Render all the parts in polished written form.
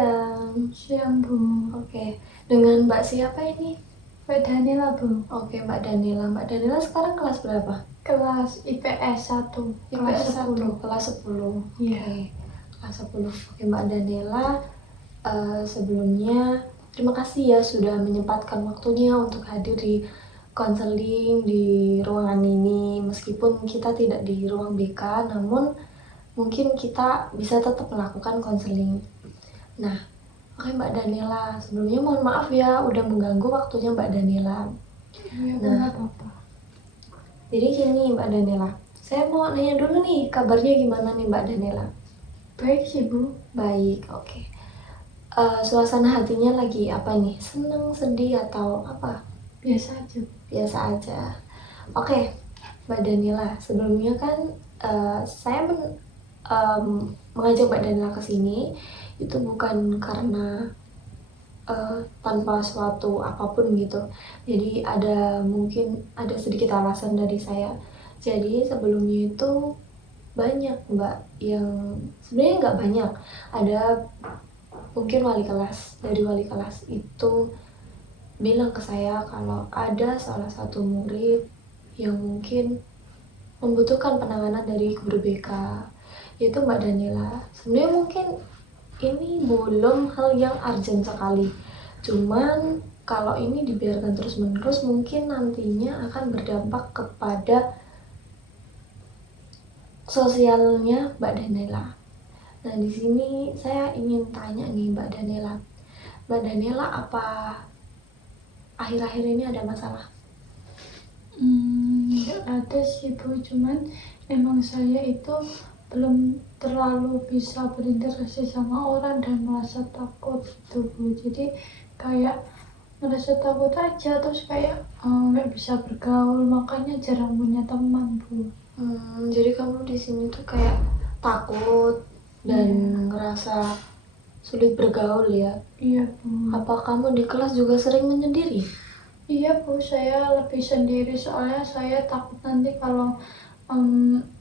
siang. Siang, Bu. Oke, dengan Mbak siapa ini? Mbak Danila, Bu. Oke, Mbak Danila. Mbak Danila sekarang kelas berapa? Kelas IPS 1. IPS Kelas 10. 1, kelas 10. Iya. Oke, kelas 10. Oke, Mbak Danila, sebelumnya terima kasih ya sudah menyempatkan waktunya untuk hadir di konseling di ruangan ini. Meskipun kita tidak di ruang BK, namun mungkin kita bisa tetap melakukan konseling. Nah, oke Mbak Danila, sebelumnya mohon maaf ya udah mengganggu waktunya Mbak Danila. Iya, Bu, Nah. nggak apa-apa. Jadi gini Mbak Danila, saya mau nanya dulu nih, kabarnya gimana nih Mbak Danila? Baik sih, Bu. Baik, oke. Suasana hatinya lagi apa nih? Seneng, sedih, atau apa? Biasa aja, Bu. Biasa aja. Oke, Mbak Danila, sebelumnya kan saya mengajak Mbak Danila ke sini itu bukan karena tanpa suatu apapun gitu. Jadi mungkin ada sedikit alasan dari saya. Jadi sebelumnya itu banyak Mbak yang sebenarnya nggak banyak. Ada mungkin dari wali kelas itu bilang ke saya kalau ada salah satu murid yang mungkin membutuhkan penanganan dari guru BK, yaitu Mbak Danila. Sebenarnya mungkin ini belum hal yang urgent sekali, cuman kalau ini dibiarkan terus-menerus mungkin nantinya akan berdampak kepada sosialnya Mbak Danila. Nah, di sini saya ingin tanya nih Mbak Danila. Mbak Danila, apa akhir-akhir ini ada masalah? Nggak ada sih, Bu. Cuman emang saya itu belum terlalu bisa berinteraksi sama orang dan merasa takut gitu, Bu. Jadi kayak merasa takut aja, terus kayak nggak bisa bergaul, makanya jarang punya teman, Bu. Jadi kamu di sini tuh kayak takut dan ngerasa sulit bergaul ya? Iya, Bu. Apa kamu di kelas juga sering menyendiri? Iya, Bu, saya lebih sendiri soalnya saya takut nanti kalau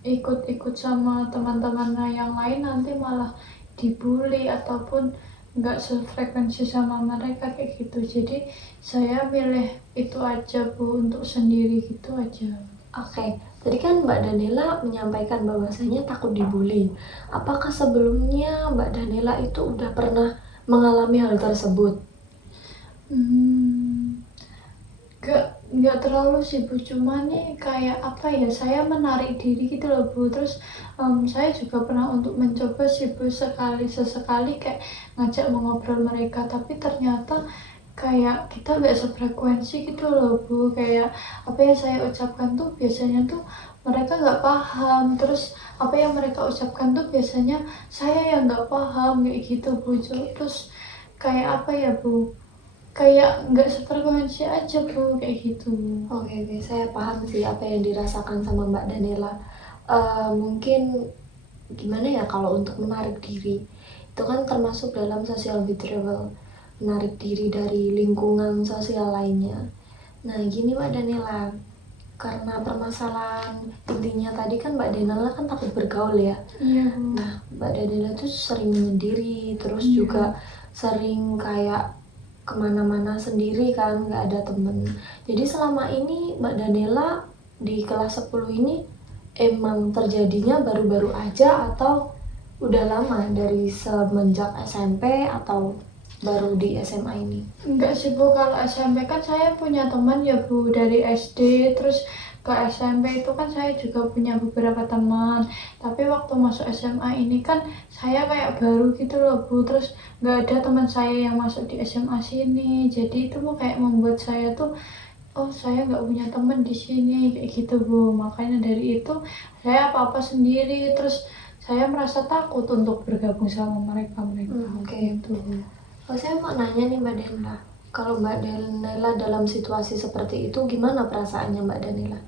ikut-ikut sama teman-teman yang lain nanti malah dibully ataupun nggak sefrekuensi sama mereka kayak gitu. Jadi saya milih itu aja, Bu, untuk sendiri gitu aja. Oke, tadi kan Mbak Danila menyampaikan bahwasanya takut dibully. Apakah sebelumnya Mbak Danila itu udah pernah mengalami hal tersebut? Nggak terlalu sih, Bu, cuman nih kayak apa ya, saya menarik diri gitu loh, Bu. Terus saya juga pernah untuk mencoba sih, Bu, sesekali kayak ngajak mengobrol mereka, tapi ternyata kayak kita nggak sefrekuensi gitu loh, Bu. Kayak apa yang saya ucapkan tuh biasanya tuh mereka nggak paham, terus apa yang mereka ucapkan tuh biasanya saya yang nggak paham kayak gitu, Bu. Terus kayak apa ya, Bu, kayak nggak sefrekuensi aja, Bu, kayak gitu. Oke, saya paham sih apa yang dirasakan sama Mbak Danila. Mungkin gimana ya kalau untuk menarik diri, itu kan termasuk dalam social withdrawal, menarik diri dari lingkungan sosial lainnya. Nah, gini Mbak Danila, karena permasalahan intinya tadi kan Mbak Danila kan takut bergaul ya. Iya, Bu. Nah, Mbak Danila tuh sering menyendiri, terus juga sering kayak kemana-mana sendiri kan, nggak ada temen. Jadi selama ini Mbak Danila di kelas 10 ini emang terjadinya baru-baru aja atau udah lama dari semenjak SMP atau baru di SMA ini? Enggak sih, Bu, kalau SMP kan saya punya teman ya, Bu, dari SD, terus ke SMP itu kan saya juga punya beberapa teman, tapi waktu masuk SMA ini kan saya kayak baru gitu loh, Bu, terus nggak ada teman saya yang masuk di SMA sini, jadi itu mau kayak membuat saya tuh saya nggak punya teman di sini kayak gitu, Bu. Makanya dari itu saya apa-apa sendiri, terus saya merasa takut untuk bergabung sama mereka Oke. gitu. Saya mau nanya nih Mbak Danila, kalau Mbak Danila dalam situasi seperti itu gimana perasaannya Mbak Danila?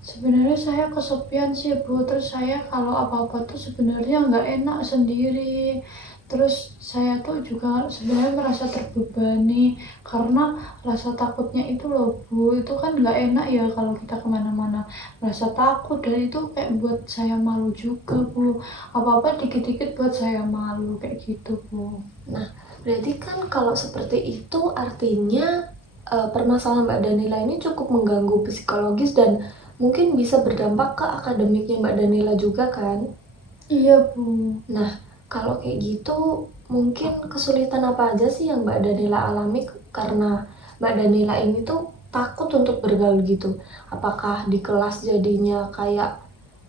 Sebenarnya saya kesepian sih, Bu. Terus saya kalau apa-apa tuh sebenarnya nggak enak sendiri. Terus saya tuh juga sebenarnya merasa terbebani karena rasa takutnya itu loh Bu, itu kan nggak enak ya kalau kita kemana-mana merasa takut, dan itu kayak buat saya malu juga Bu. Apa-apa dikit-dikit buat saya malu kayak gitu Bu. Nah, berarti kan kalau seperti itu artinya permasalahan Mbak Danila ini cukup mengganggu psikologis dan mungkin bisa berdampak ke akademiknya Mbak Danila juga kan? Iya Bu. Nah, kalau kayak gitu mungkin kesulitan apa aja sih yang Mbak Danila alami karena Mbak Danila ini tuh takut untuk bergaul gitu? Apakah di kelas jadinya kayak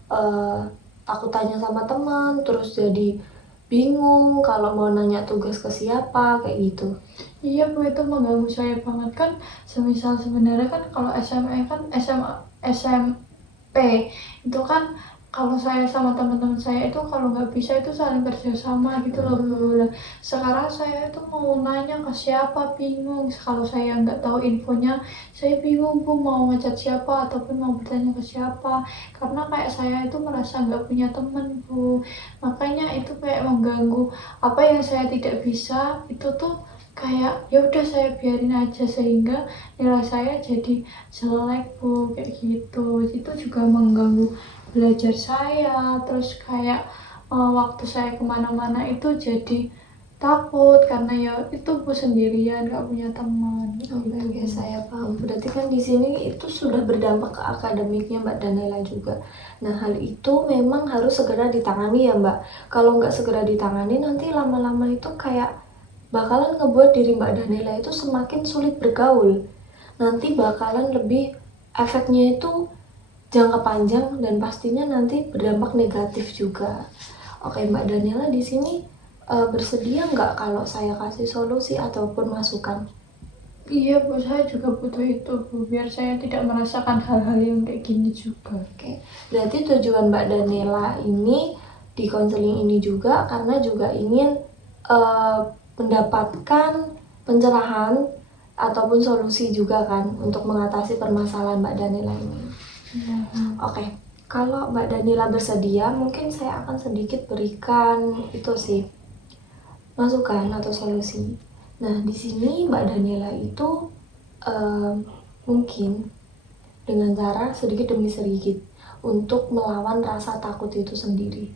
eh, takut tanya sama teman, terus jadi bingung kalau mau nanya tugas ke siapa kayak gitu? Iya Bu, itu mengganggu saya banget kan. Semisal sebenarnya kan kalau SMA kan SMP itu kan kalau saya sama teman-teman saya itu kalau nggak bisa itu saling kerjasama gitu loh Bu. Lah, sekarang saya itu mau nanya ke siapa bingung. Kalau saya nggak tahu infonya, saya bingung Bu mau ngechat siapa ataupun mau bertanya ke siapa. Karena kayak saya itu merasa nggak punya teman Bu. Makanya itu kayak mengganggu apa yang saya tidak bisa itu tuh kayak ya udah saya biarin aja sehingga nilai saya jadi jelek Bu kayak gitu. Itu juga mengganggu belajar saya, terus kayak waktu saya kemana-mana itu jadi takut karena ya itu Bu sendirian gak punya teman gitu. Oke, saya paham. Berarti kan di sini itu sudah berdampak ke akademiknya Mbak Danila juga. Nah, hal itu memang harus segera ditangani ya Mbak. Kalau nggak segera ditangani, nanti lama-lama itu kayak bakalan ngebuat diri Mbak Danila itu semakin sulit bergaul. Nanti bakalan lebih efeknya itu jangka panjang dan pastinya nanti berdampak negatif juga. Oke, Mbak Danila di sini bersedia nggak kalau saya kasih solusi ataupun masukan? Iya Bu, saya juga butuh itu Bu, biar saya tidak merasakan hal-hal yang kayak gini juga. Oke, berarti tujuan Mbak Danila ini di konseling ini juga karena juga ingin mendapatkan pencerahan ataupun solusi juga kan untuk mengatasi permasalahan Mbak Danila ini. Oke, kalau Mbak Danila bersedia, mungkin saya akan sedikit berikan itu sih masukan atau solusi. Nah, di sini Mbak Danila itu mungkin dengan cara sedikit demi sedikit untuk melawan rasa takut itu sendiri.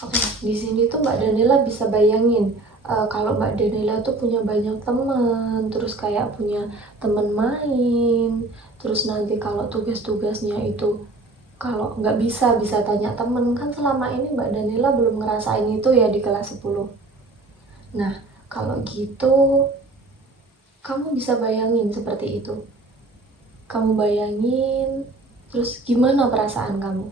Oke, di sini tuh Mbak Danila bisa bayangin kalau Mbak Danila tuh punya banyak teman, terus kayak punya teman main, terus nanti kalau tugas-tugasnya itu kalau nggak bisa tanya temen, kan selama ini Mbak Danila belum ngerasain itu ya di kelas 10. Nah, kalau gitu kamu bisa bayangin seperti itu. Kamu bayangin, terus gimana perasaan kamu?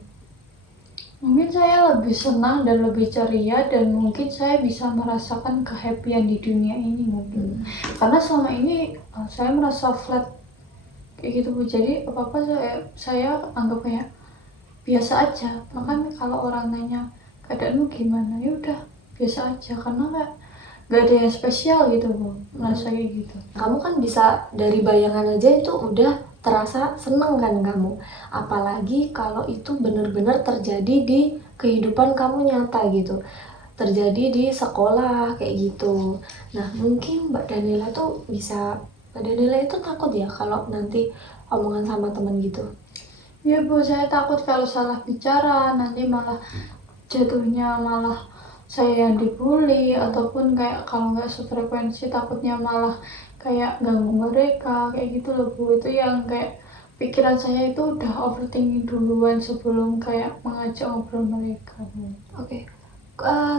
Mungkin saya lebih senang dan lebih ceria dan mungkin saya bisa merasakan kehappyan di dunia ini mungkin. Karena selama ini saya merasa flat kayak gitu Bu. Jadi apa-apa saya anggap kayak biasa aja. Bahkan kalau orang nanya keadaanmu gimana, ya udah biasa aja karena nggak ada yang spesial gitu Bu. Merasa kayak gitu. Kamu kan bisa dari bayangan aja itu udah terasa seneng kan kamu. Apalagi kalau itu benar-benar terjadi di kehidupan kamu nyata gitu. Terjadi di sekolah kayak gitu. Nah, mungkin Mbak Danila tuh bisa, Mbak Danila itu takut ya kalau nanti omongan sama teman gitu. Ya Bu, saya takut kalau salah bicara nanti malah jatuhnya malah saya yang dibully, ataupun kayak kalau nggak sefrekuensi takutnya malah kayak ganggu mereka kayak gitu loh Bu. Itu yang kayak pikiran saya itu udah overthinking duluan sebelum kayak mengajak ngobrol mereka Bu. Oke,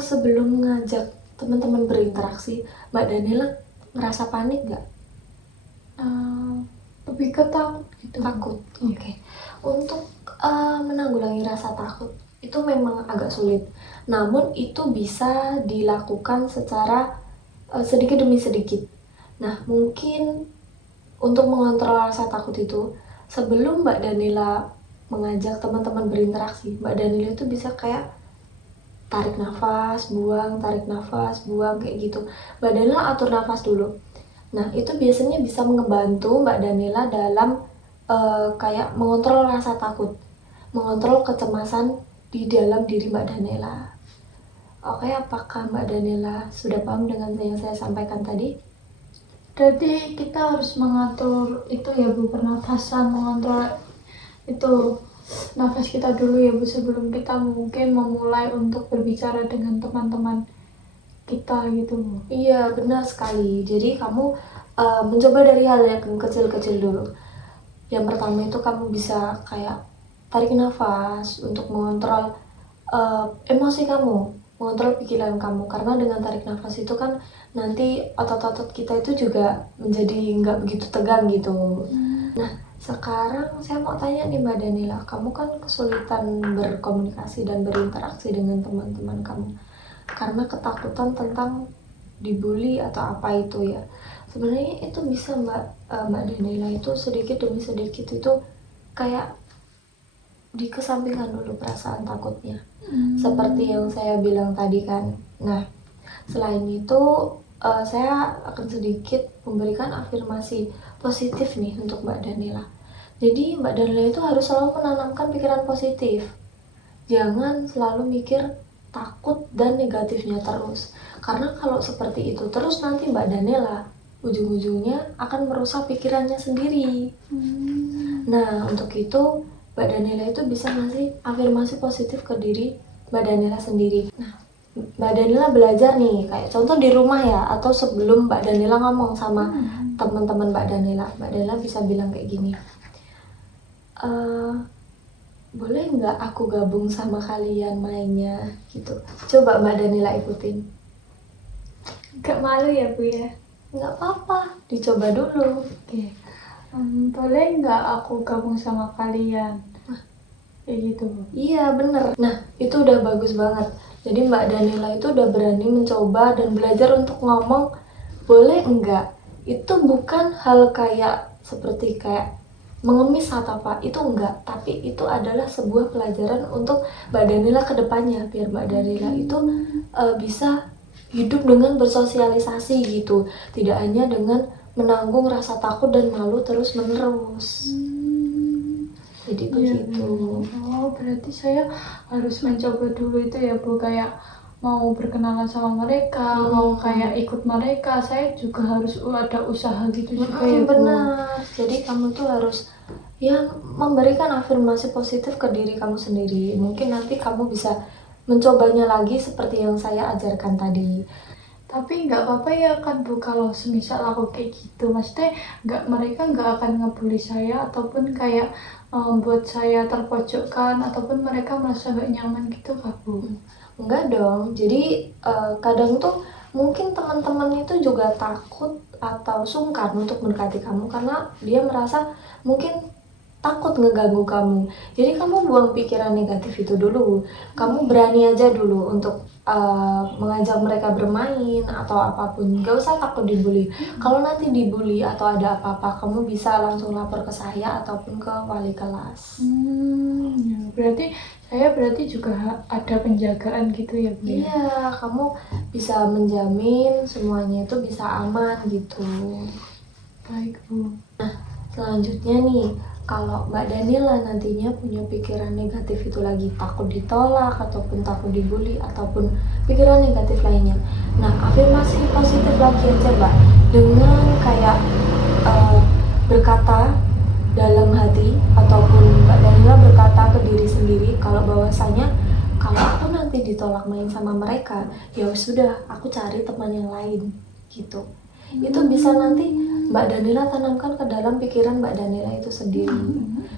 sebelum ngajak teman-teman berinteraksi, Mbak Danila ngerasa panik nggak? Lebih ke takut gitu. Takut. Oke. Untuk menanggulangi rasa takut itu memang agak sulit. Namun itu bisa dilakukan secara sedikit demi sedikit. Nah, mungkin untuk mengontrol rasa takut itu, sebelum Mbak Danila mengajak teman-teman berinteraksi, Mbak Danila itu bisa kayak tarik nafas, buang, kayak gitu. Mbak Danila atur nafas dulu. Nah, itu biasanya bisa membantu Mbak Danila dalam kayak mengontrol rasa takut, mengontrol kecemasan di dalam diri Mbak Danila. Oke, apakah Mbak Danila sudah paham dengan yang saya sampaikan tadi? Berarti kita harus mengatur itu ya Bu, pernafasan, mengontrol itu nafas kita dulu ya Bu, sebelum kita mungkin memulai untuk berbicara dengan teman-teman kita gitu Bu. Iya, benar sekali. Jadi kamu mencoba dari hal yang kecil-kecil dulu. Yang pertama itu kamu bisa kayak tarik nafas untuk mengontrol emosi kamu, mengontrol pikiran kamu. Karena dengan tarik nafas itu kan nanti otot-otot kita itu juga menjadi nggak begitu tegang gitu. Nah, sekarang saya mau tanya nih Mbak Danila, kamu kan kesulitan berkomunikasi dan berinteraksi dengan teman-teman kamu karena ketakutan tentang dibully atau apa itu ya. Sebenarnya itu bisa Mbak Danila itu sedikit demi sedikit itu kayak dikesampingkan dulu perasaan takutnya. Seperti yang saya bilang tadi kan. Nah, selain itu saya akan sedikit memberikan afirmasi positif nih untuk Mbak Danila. Jadi Mbak Danila itu harus selalu menanamkan pikiran positif. Jangan selalu mikir takut dan negatifnya terus. Karena kalau seperti itu terus nanti Mbak Danila ujung-ujungnya akan merusak pikirannya sendiri. Nah, untuk itu Mbak Danila itu bisa ngasih afirmasi positif ke diri Mbak Danila sendiri. Nah, Mbak Danila belajar nih, kayak contoh di rumah ya, atau sebelum Mbak Danila ngomong sama teman-teman Mbak Danila bisa bilang kayak gini, boleh nggak aku gabung sama kalian mainnya gitu. Coba Mbak Danila ikutin. Gak malu ya Bu ya? Nggak apa-apa, dicoba dulu. Oke. Boleh nggak aku gabung sama kalian? Kayak gitu Bu. Iya bener. Nah itu udah bagus banget. Jadi Mbak Danila itu udah berani mencoba dan belajar untuk ngomong boleh enggak. Itu bukan hal kayak seperti kayak mengemis atau apa, itu enggak. Tapi itu adalah sebuah pelajaran untuk Mbak Danila ke depannya. Biar Mbak Danila itu bisa hidup dengan bersosialisasi gitu. Tidak hanya dengan menanggung rasa takut dan malu terus menerus. Jadi begitu. Oh, berarti saya harus mencoba dulu itu ya Bu, kayak mau berkenalan sama mereka, mau kayak ikut mereka, saya juga harus ada usaha gitu juga ya Bu. Benar. Jadi kamu tuh harus ya memberikan afirmasi positif ke diri kamu sendiri. Mungkin nanti kamu bisa mencobanya lagi seperti yang saya ajarkan tadi. Tapi nggak apa-apa ya kan Bu, kalau semisal aku kayak gitu, maksudnya mereka nggak akan ngebully saya ataupun kayak buat saya terpojokkan ataupun mereka merasa nggak nyaman gitu kah Bu? Enggak dong. Jadi kadang tuh mungkin teman-teman itu juga takut atau sungkan untuk mendekati kamu karena dia merasa mungkin takut ngeganggu kamu. Jadi kamu buang pikiran negatif itu dulu. Kamu berani aja dulu untuk mengajak mereka bermain atau apapun. Gak usah takut dibully. Kalau nanti dibully atau ada apa-apa, kamu bisa langsung lapor ke saya ataupun ke wali kelas. Ya, berarti juga ada penjagaan gitu ya Bu? Iya, kamu bisa menjamin semuanya itu bisa aman gitu. Baik Bu. Selanjutnya nih, kalau Mbak Danila nantinya punya pikiran negatif itu lagi, takut ditolak ataupun takut dibully ataupun pikiran negatif lainnya. Nah, afirmasi positif lagi aja Mbak, dengan kayak berkata dalam hati ataupun Mbak Danila berkata ke diri sendiri kalau bahwasanya kalau aku nanti ditolak main sama mereka, ya sudah aku cari teman yang lain gitu. Itu bisa nanti Mbak Danila tanamkan ke dalam pikiran Mbak Danila itu sendiri.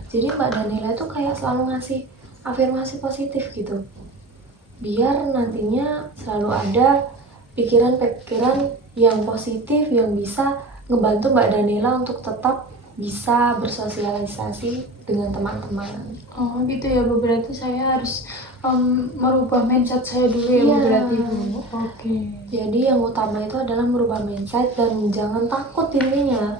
Jadi Mbak Danila itu kayak selalu ngasih afirmasi positif gitu. Biar nantinya selalu ada pikiran-pikiran yang positif yang bisa ngebantu Mbak Danila untuk tetap bisa bersosialisasi dengan teman-teman. Oh gitu ya Bu, berarti saya harus merubah mindset saya dulu ya Bu, berarti Bu. Oke. Jadi yang utama itu adalah merubah mindset dan jangan takut intinya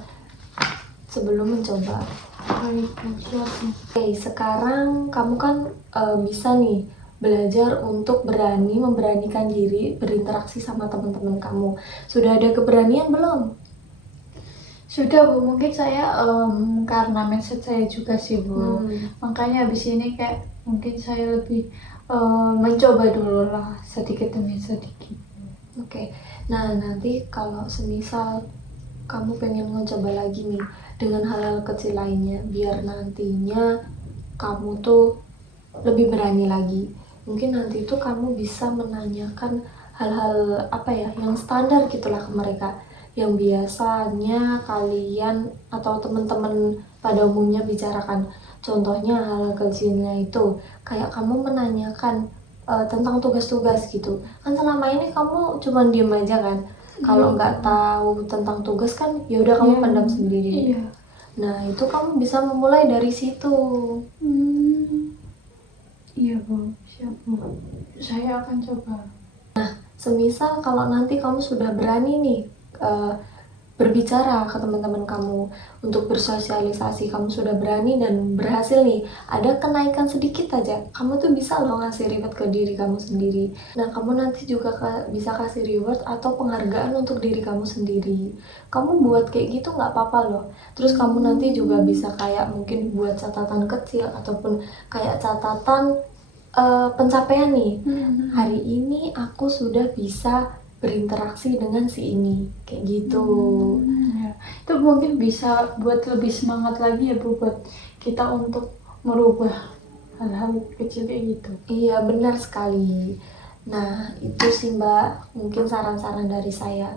sebelum mencoba. Baik Bu, siap Bu. Oke, sekarang kamu kan bisa nih belajar untuk memberanikan diri berinteraksi sama teman-teman kamu. Sudah ada keberanian belum? Sudah Bu, mungkin saya karena mindset saya juga sih Bu. Makanya habis ini kayak mungkin saya lebih mencoba dulu lah sedikit demi sedikit. Oke, nah nanti kalau semisal kamu pengen ngecoba lagi nih dengan hal-hal kecil lainnya, biar nantinya kamu tuh lebih berani lagi. Mungkin nanti tuh kamu bisa menanyakan hal-hal apa ya, yang standar gitulah ke mereka, yang biasanya kalian atau teman-teman pada umumnya bicarakan. Contohnya hal kecilnya itu kayak kamu menanyakan tentang tugas-tugas gitu. Kan selama ini kamu cuma diem aja kan. Kalau nggak tahu tentang tugas kan ya udah kamu pendam sendiri. Iya. Nah, itu kamu bisa memulai dari situ. Iya Bu, siap Bu. Saya akan coba. Semisal kalau nanti kamu sudah berani nih berbicara ke teman-teman kamu untuk bersosialisasi, kamu sudah berani dan berhasil nih, ada kenaikan sedikit aja, kamu tuh bisa loh ngasih reward ke diri kamu sendiri. Nah, kamu nanti juga bisa kasih reward atau penghargaan untuk diri kamu sendiri. Kamu buat kayak gitu nggak apa-apa loh. Terus kamu nanti juga bisa kayak mungkin buat catatan kecil ataupun kayak catatan pencapaian nih. Hari ini aku sudah bisa berinteraksi dengan si ini, kayak gitu. Ya. Itu mungkin bisa buat lebih semangat lagi ya Bu, buat kita untuk merubah hal-hal kecil kayak gitu. Iya, benar sekali. Nah, itu sih Mbak, mungkin saran-saran dari saya.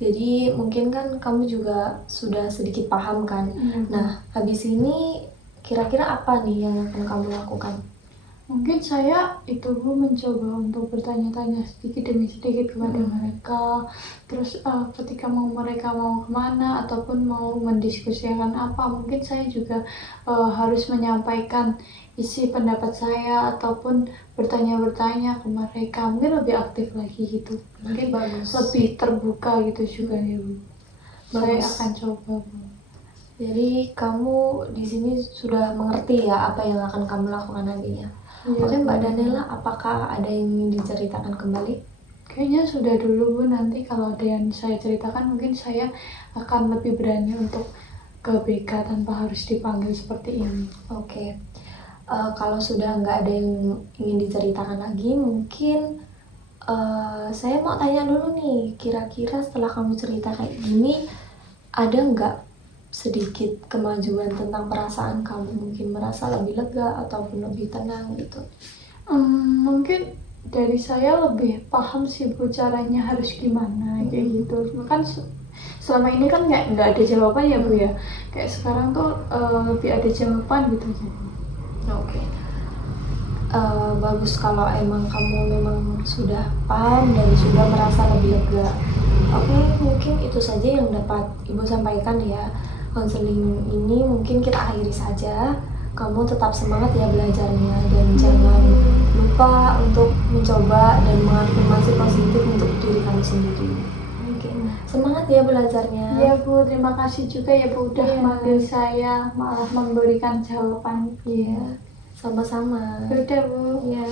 Jadi mungkin kan kamu juga sudah sedikit paham kan. Nah, habis ini kira-kira apa nih yang akan kamu lakukan? Mungkin saya itu Bu mencoba untuk bertanya-tanya sedikit demi sedikit kepada mereka. Terus ketika mereka mau kemana ataupun mau mendiskusikan apa, mungkin saya juga harus menyampaikan isi pendapat saya ataupun bertanya-bertanya ke mereka. Mungkin lebih aktif lagi gitu. Mungkin Bagus. lebih terbuka gitu juga ya Bu. Saya Bagus. akan coba Bu. Jadi kamu di sini sudah mengerti ya apa yang akan kamu lakukan nantinya. Iya, Oke Mbak Bu. Daniela, apakah ada yang ingin diceritakan kembali? Kayaknya sudah dulu Bu, nanti kalau ada yang saya ceritakan mungkin saya akan lebih berani untuk ke BK tanpa harus dipanggil seperti ini. Oke. Kalau sudah nggak ada yang ingin diceritakan lagi, mungkin saya mau tanya dulu nih, kira-kira setelah kamu cerita kayak gini, ada nggak sedikit kemajuan tentang perasaan kamu? Mungkin merasa lebih lega ataupun lebih tenang gitu. Mungkin dari saya lebih paham sih Bu caranya harus gimana kayak gitu. Kan selama ini kan nggak ada jawaban ya Bu ya. Kayak sekarang tuh lebih ada jawaban gitu jadi. Oke. Bagus kalau emang kamu memang sudah paham dan sudah merasa lebih lega. Oke, mungkin itu saja yang dapat Ibu sampaikan ya. Konseling ini mungkin kita akhiri saja. Kamu tetap semangat ya belajarnya dan jangan lupa untuk mencoba dan mengafirmasi positif untuk diri kamu sendiri. Oke, semangat ya belajarnya. Ya Bu, terima kasih juga ya Bu udah manggil saya, malah memberikan jawaban. Iya, sama-sama. Udah Bu. Iya.